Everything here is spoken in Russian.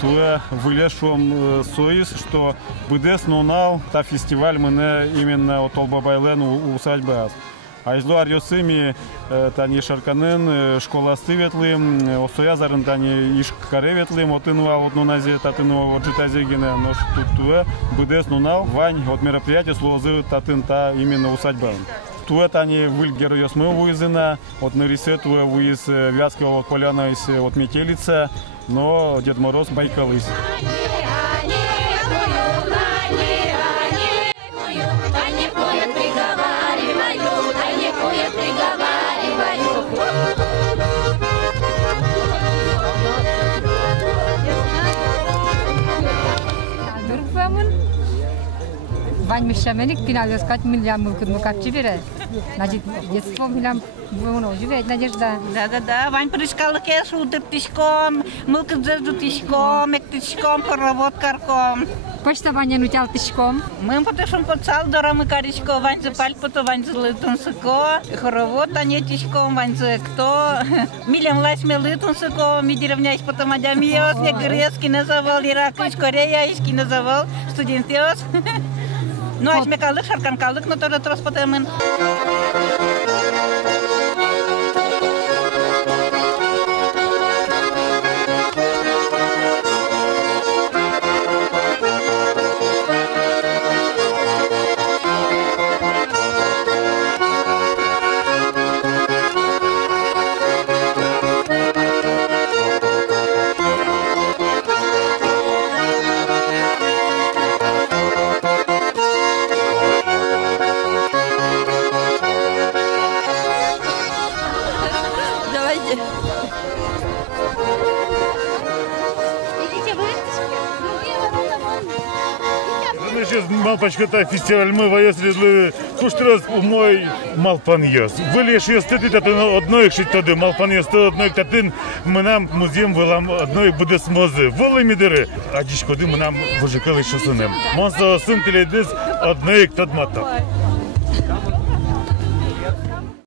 туе вылешуем союз, что быдес нунал та фестиваль мы именно от Олбабайлен усадьбы. А из Луарьосыми тани шарканын школа стыветлым, осоязарын тани ишкаре ветлым, отынуа от нуназе, татынуа от житазегина, но что туе быдес нунал, вань от мероприятия слозы татын та именно усадьба. Туе тани выльгер ёсмы уизына, от нарисе туе уиз Вятского от поляна от метелица, но Дед Мороз Байкалыс. Вань мешаменик пинали сказать миллиам мукачи бере. Значит, детство миллиам воно живет надежда. Да. Вань прыскалык я шутер тишком, мылкы зажду тишком, эк тишком, хоровод карком. Почта Ваня нутял тишком. Мы потом подсал дорам и каричко, Вань запаль, потом Вань залытун сыко, хоровод а не тишком, Вань за кто. Миллиам лась мелытун сыко, ми деревнясь потом адямиос, не грецкий называл, иракыш, кореяйский называл, студентиос. Ну, а мы калык, шаркан калык, но тоже трос потом. Сейчас малпачка фестиваль мы воесли кушать раз мой малпан яс. Вылез я стыдит от одной шить тоді малпан яс одной татин мы нам музеем вылам одной буде смози. Воли мидеры. А дичкоды мы нам вожикали шосунем. Монса сын теледис одной тот мата.